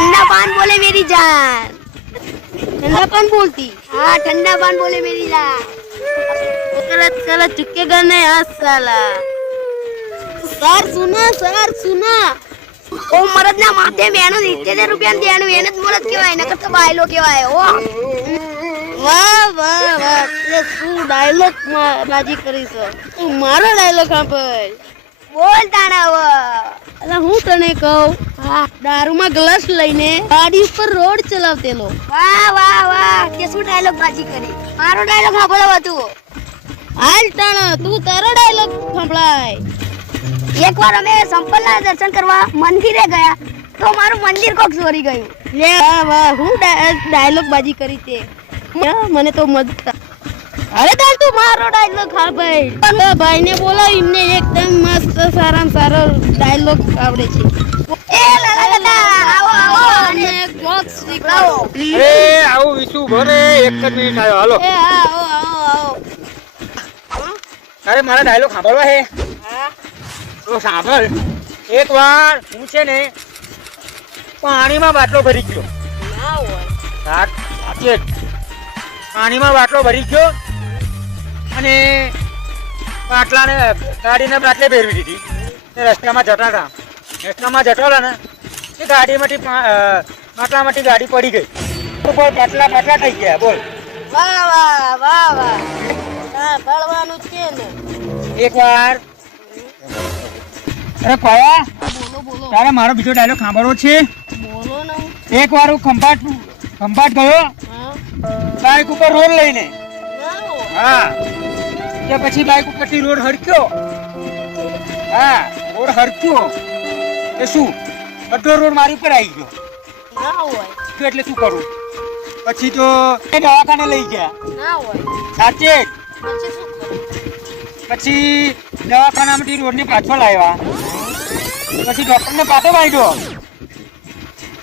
ठंडा पान बोले मेरी जान। ठंडा पान बोलती? हाँ ठंडा पान बोले मेरी जान। तो गलत गलत चुकेगा नहीं आज साला। सर सुना ઓ મરદના માથે મેણું 70 રૂપિયા દેણું એને જ મરદ કહેવાય નકર તો બાયલો કહેવાય ઓ વાહ તે શું ડાયલોગ બાજી કરી છો તું મારો ડાયલોગ સાંભળ બોલ તાણાવ અલા હું તને કહું હા દારૂમાં ગ્લાસ લઈને ગાડી ઉપર રોડ ચલાવતેલો વાહ કે શું ડાયલોગ બાજી કરી મારો ડાયલોગ સાંભળવા તું હાલ તાણા તું તારો ડાયલોગ સંભળાય एक बार અમે સંપલના દર્શન કરવા મંદિરે ગયા તો મારું મંદિર કોક ચોરી ગયું લે વાહ હું ડાયલોગ બાજી કરી તે મને તો મજા અરે તાર તું મારો ડાયલોગ હા ભાઈ ભાઈને બોલાવ એમને એકદમ મસ્ત સારામાં સારો ડાયલોગ આવડે છે એ લાલા દાદા આવો અને એક બોક્સ શીખવાઓ એ આવો વિશુ ભરે એક જ મિનિટ આવ્યો હાલો એ આવો અરે મારા ડાયલોગ સાંભળવા હે હા તો સાંભળ એક વાર હું છે ને પાણીમાં બાટલો ભરી ગયો ના હોય સાચે પાણીમાં બાટલો ભરી ગયો અને બાટલાને ગાડીને બાટલે ફેરવી દીધી તે રસ્તામાં જતા હતા ને એ ગાડીમાંથી બાટલામાંથી ગાડી પડી ગઈ તો બોલ બાટલા થઈ ગયા બોલ વાહ હા ભળવાનું છે ને એક વાર અરે પાયા બોલો તારે મારો બીજો ડાયલોગ સાંભળવો છે બોલો ને એક વાર હું ખંભાત ગયો હા બાઇક ઉપર રોડ લઈને ના હોય હા કે પછી બાઇક ઉપરથી રોડ હરક્યો હા રોડ હરક્યો કે શું બધો રોડ મારી ઉપર આવી ગયો ના હોય તો એટલે શું કરું પછી તો એ દવાખાને લઈ ગયા ના હોય સાચે જ. પછી શું કરું પછી દવાખાનામાંથી રોડને પાછો લાવ્યા પછી ડૉક્ટરને પાટો બાંધ્યો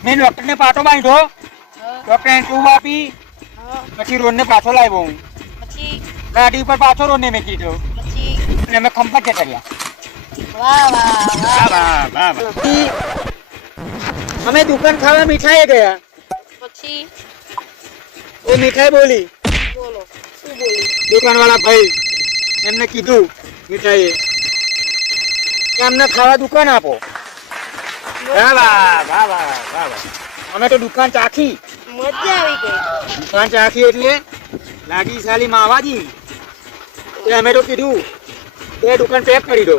મેં ડૉક્ટરને પાટો બાંધ્યો ડૉક્ટરે ટ્યુબ આપી હા પછી રોડને પાછો લાવ્યો હું પછી ગાડી ઉપર પાછો રોડને મેં કીધો પછી અને અમે ખંભાત જતા રહ્યા વાહ પછી અમે દુકાન ખાવા મીઠાઈએ ગયા પછી એ મીઠાઈ બોલી બોલો શું બોલી દુકાનવાળા ભાઈ એમને કીધું મીઠાઈએ કે અમને ખાવા દુકાન આપો વાહ. અમે તો દુકાન ચાખી મજા આવી ગઈ દુકાન ચાખી એટલે લાગી સાલી માવાજી તે અમે તો કીધું બે દુકાન પેક કરી દો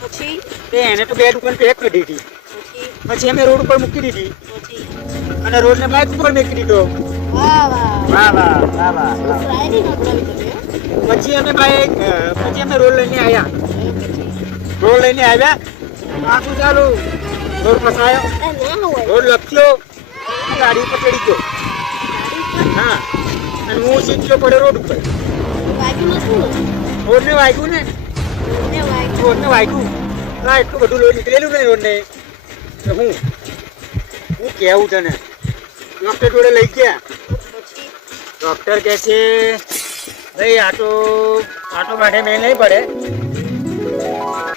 પછી તે એને તો બે દુકાન પેક કરી દીધી પછી પછી અમે રોડ ઉપર મૂકી દીધી પછી અને રોડને બાઇક ઉપર મૂકી દીધો વાહ વાહ. ફ્રાઈની નકળાવી તમે પછી અમે રોડ લઈને આવ્યા આખું ચાલુ રોડ ફસાયો ના હોય રોડ લખ્યો ગાડી ઉપર ચડી ગયો હા અને હું સીધો પડ્યો રોડ ઉપર વાગ્યું નતું રોડને વાગ્યું ને ને વાગ્યું રોડને વાગ્યું ના એટલું બધું લોહી નીકળેલું ને રોડને તો હું કહેવું તને ડૉક્ટર જોડે લઈ ગયા પછી ડૉક્ટર કહે છે ભાઈ આટો માટે મેં નહીં પડે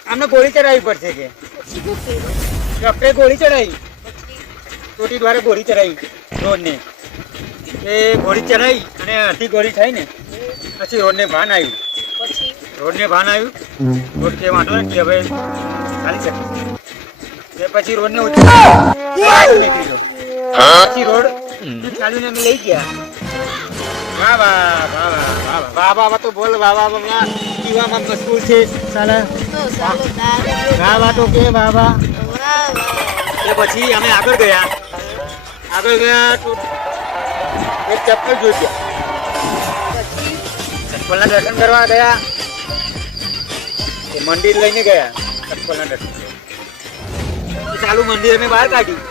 આમને ગોળી ચડાવવી પડશે કે પછી શું કર્યું ડૉક્ટરે ગોળી ચડાવી પછી ચોટી દ્વારા ગોળી ચડાવી રોડને એ ગોળી ચડાવી અને અડધી ગોળી થઈ ને પછી રોડને ભાન આવ્યું રોડ કે વાંધો નથી હવે ચાલી શકે તે પછી રોડને નીકળી ગયો પછી રોડ ચાલીને અમે લઈ ગયા વાહ તો બોલ વાહ પીવામાં મશગુલ છે સાલા તો ચાલો તારે વાહ તો કે વાહ વાહ એ પછી અમે આગળ ગયા તો એક ચપ્પલ જોઈ ગયા પછી ચપ્પલના દર્શન કરવા ગયા મંદિર લઈને ગયા ચપ્પલના દર્શન ચાલુ મંદિર અમે બહાર કાઢ્યું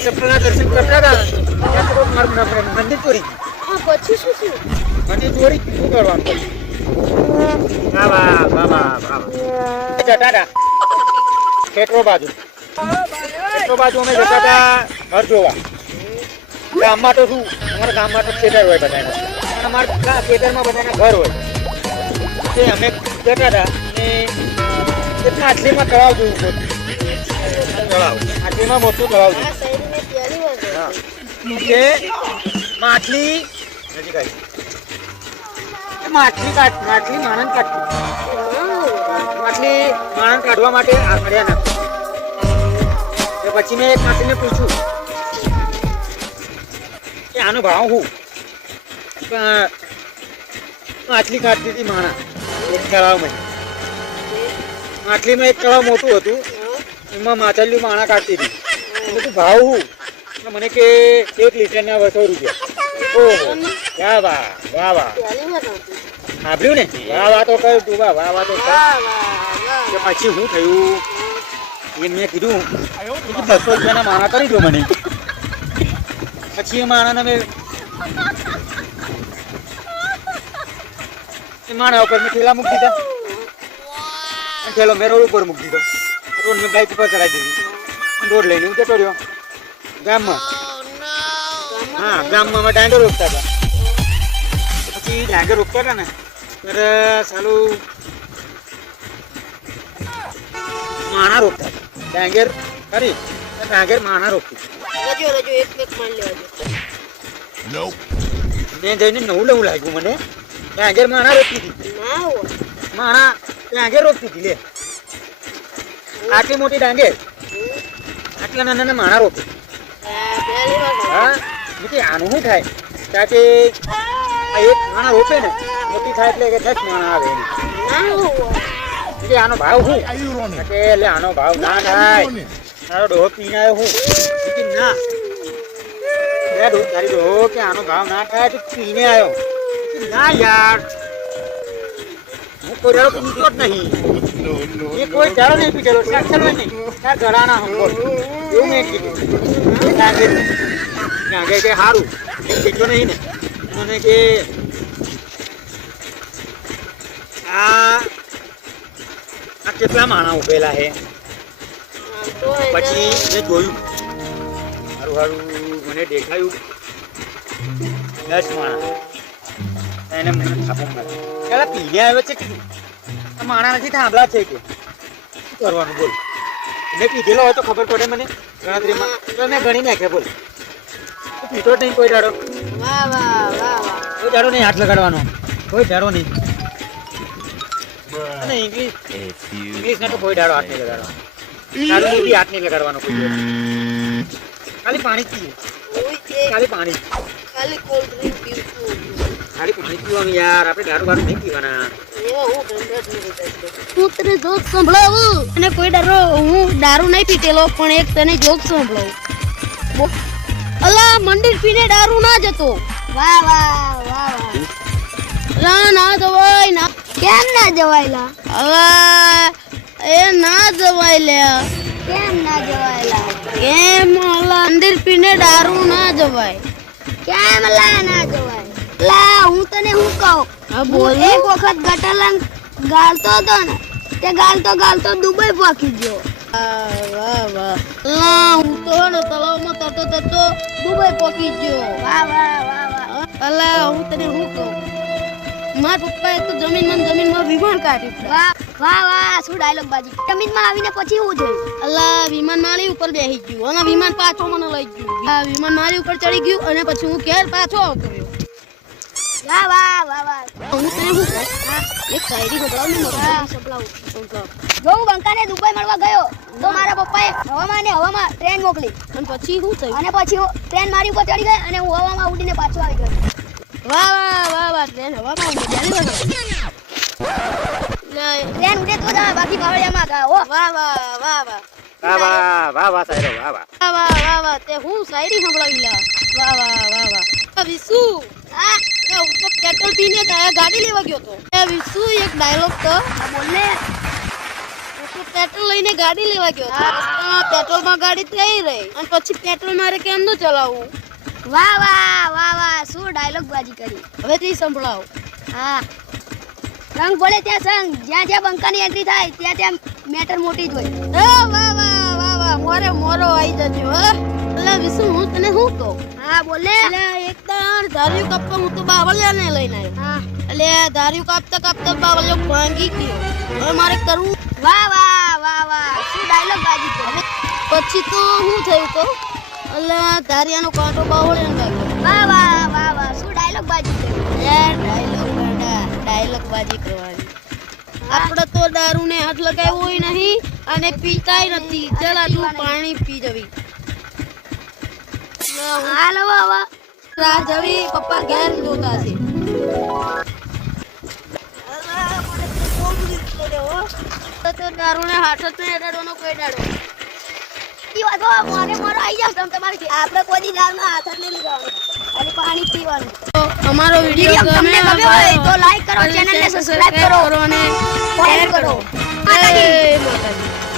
ચપ્પલના દર્શન કરતા હતા ત્યાં તો મારું મંદિર ચોરી ગયું પછી શું મંદિર ચોરી શું કરવાનું વાહ જતા હતા ખેતરો બાજુ અમે જતા હતા ઘર જોવા ગામમાં તો શું અમારા ગામમાં તો ખેતર હોય બધાના અમારા ખેતરમાં બધાના ઘર હોય તે અમે જતા હતા ને આટલીમાં તળાવ જોયું તળાવ આટલીમાં મોટું તળાવ છે. આ શાયરી મેં પહેલી વાર હા. સાંભળી. કે માછલી નજીક આવી. એ માછલી માણસ કાઢતી. માછલી માણસ કાઢવા માટે આંગળિયા નાખી. તો પછી મેં એક માછલીને પૂછ્યું કે આનો ભાવ શું? માછલી કાઢતી હતી માણસ એક તળાવમાં. માછલીમાં એક તળાવ મોટું હતું, એમાં માછલીઓ માણા કાઢતી હતી. મેં કીધું ભાવ શું? તો મને કે 1 લીટરના 200 રૂપિયા. ઓહો, વાહ વાહ વાહ વાહ, પહેલી વાર સાંભળી. સાંભળ્યું ને? વાહ વાહ તો કર તું, વાહ વાહ વાહ તો કર. વાહ, વાહ, વાહ. કે પછી શું થયું? એ મેં કીધું 200 રૂપિયાના માણા કરી દો મને. પછી એ માણાને મેં એ માણા ઉપર મેં ઠેલા મૂકી દીધા. અને ઠેલો મેં રોડ ઉપર મૂકી દીધો. રોડ મેં બાઈક ઉપર ચડાવી દીધી. રોડ લઈને હું જતો રહ્યો ગામમાં. હા, ગામમાં અમે ડાંગર રોપતા હતા. પછી ડાંગર રોપતા હતા ને ત્યારે સાલું માણા રોપતા હતા. ડાંગર ખરી ડાંગર માણા રોપતી. રજો એક મારી લેવા દે. મેં જઈને નવું લાગ્યું મને. ડાંગર માણા રોપતી હતી. ના હોય. માણા ડાંગર રોપતી હતી લે. આટલી મોટી ડાંગર આટલા નાના માણા રોપે. પહેલી વાર સાંભળી. હા, એટલે આનું શું થાય? કારણ કે આ એક માણા રોપે ને મોટી થાય એટલે 10 માણા આવે એની. ના હોય. એટલે આનો ભાવ શું? કે એટલે આનો ભાવ ના થાય. તારો ડોહો પીને આવ્યો હું ના તારી ડોહો કે આનો ભાવ ના થાય તું પીને આવ્યો. ના યાર, હું કોઈ દાડો પીતો જ નહીં. એ કોઈ દાડો નહીં પીધેલો. સાક્ષર હોય નહીં તાર ઘરાના હંગો એવું મેં કીધું. કે સારું પીતો નહીં ને મને કે આ કેટલા માણા ઉભેલા છે. તો એને- પછી મેં જોયું સારું સારું મને દેખાયું 10 માણા. એને મને થાપો માર્યો. પેલા પીને આવ્યો છે કે આ માણા નથી થાંભલા છે કે શું કરવાનું બોલ? મેં પીધેલો હોય તો ખબર પડે મને ગણતરીમાં તો મેં ગણી નાખ્યા બોલ. તું પીતો જ નહીં કોઈ દાડો. વાહ વાહ વાહ વાહ. કોઈ દાડો નહીં હાથ લગાડવાનો, કોઈ દાડો નહીં. અને ઇંગ્લિશ ને તો કોઈ દાડો હાથ નહીં લગાડવાનો. દારૂ બી હાથ નહીં લગાડવાનો કોઈ દિવસ. ખાલી પાણી જ પીએ. કોઈ છે ખાલી પાણી ખાલી કોલ્ડ ડ્રિંક પીવું. ખાલી પાણી પીવાનું યાર. આપણે દારૂ બારૂ નહીં પીવાના. એવા હું ધંધા જ નહીં કરતો. હું તને જોક સંભળાવું અને કોઈ હું દારૂ નહીં પીતેલો પણ એક તને જોક સંભળાવું. અલા મંદિર પીને દારૂ ના જતો. વાહ વાહ વાહ વાહ. અલા ના જવાય ના. કેમ ના જવાય લા? અલા એ ના જવાય લે. કેમ ના જવાય લા? કેમ અલા મંદિર પીને દારૂ ના જવાય. કેમ લા ના જવાય? લા હું તને હું કહું. હા બોલ. એક વખત ગટરલાન ગાલતો હતો ને તે ગાલતો દુબઈ પહોંચી ગયો. વાહ વાહ. લા હું તો ને તળાવમાં તરતો દુબઈ પહોંચી ગયો. વાહ વાહ વાહ વાહ. અલા હું તને હું કહું. મારા પપ્પાએ તો જમીનમાં વિમાન કાઢ્યું. વાહ વાહ વાહ શું ડાયલોગ બાજી. જમીનમાં આવીને પછી હું જોયું. અલા વિમાન મારી ઉપર બેસી ગયું અને વિમાન પાછો મને લઈ ગયું. આ વિમાન મારી ઉપર ચડી ગયું અને પછી હું ઘેર પાછો આવતો રહ્યો. વાહ વાહ વાહ વાહ. હું તને શું કહું? એક શાયરી સંભળાવ ને મને. સંભળાવ. જો હું બંકાને દુબઈ મળવા ગયો તો મારા પપ્પાએ હવામાં ટ્રેન મોકલી અને પછી શું થયું? અને પછી ટ્રેન મારી ઉપર ચડી ગઈ અને હું હવામાં ઉડીને પાછો આવી ગયો. વાહ વાહ વાહ વાહ. ટ્રેન હવામાં ઉડી ટ્રેન ઉડે તો જા બાકી બાવળિયામાં ગા. ઓ વાહ વાહ વાહ વાહ. વાહ વાહ વાહ વાહ સાહેબ વાહ વાહ. વાહ વાહ વાહ વાહ. તે હું શાયરી સંભળાવી લા. વાહ વાહ વાહ વાહ. વિસુ આ હું તો પેટ્રોલ પીને ગાડી લેવા ગયો તો. વિસુ એક ડાયલોગ તો બોલને. હું પેટ્રોલ લઈને ગાડી લેવા ગયો તો. પેટ્રોલમાં ગાડી થઈ રહી અને પછી પેટ્રોલ મારે કેમનું ચલાવવું? વાહ વાહ વાહ વાહ શું ડાયલોગ બાજી કરી. હવે તે સંભળાવો. હા રંગ બોલે ત્યાં સંગ જ્યાં બંકાની એન્ટ્રી થાય ત્યાં મેટર મોટી જ હોય. વાહ વાહ વાહ વાહ. મોરો આવી જજો. અલા વિસુ હું તને શું કહું? હા બોલે. એક દાણ ધાર્યું કાપવા હું તો બાવળિયાને લઈને આવ્યો. હા એટલે ધાર્યું કાપતા બાવળિયો ભાંગી ગયો. હવે મારે કરવું. વાહ વાહ વાહ વાહ શું ડાયલોગ બાજી કર્યો. પછી તો શું થયું કહું અલ્લા ધારિયાનો કાંટો બાવળે લાગ્યો. વાહ વાહ વાહ વાહ શું ડાયલોગ બાજી કર્યો. યાર ડાયલોગ બાજી કરવાની. આપણે તો દારૂને હાથ લગાવ્યો નહીં અને પીતાય નથી. ચાલ આટલું પાણી પી જવી. હાલો વાહ રાહ જવી પપ્પા ઘેર જોતા છે. તો દારૂને હાથ જ નહીં અડાડવાનો કોઈ દાડો. ઈ વાત હો મને મારો આવી જાવ તમ તમારી આપણે કોઈ દી દારૂનો હાથ જ નહીં લગાવવાનો અને પાણી પીવાનું. તો અમારો વિડિયો તમને ગમ્યો હોય તો લાઈક કરો, ચેનલને સબસ્ક્રાઇબ કરો અને શેર કરો. જય માતાજી.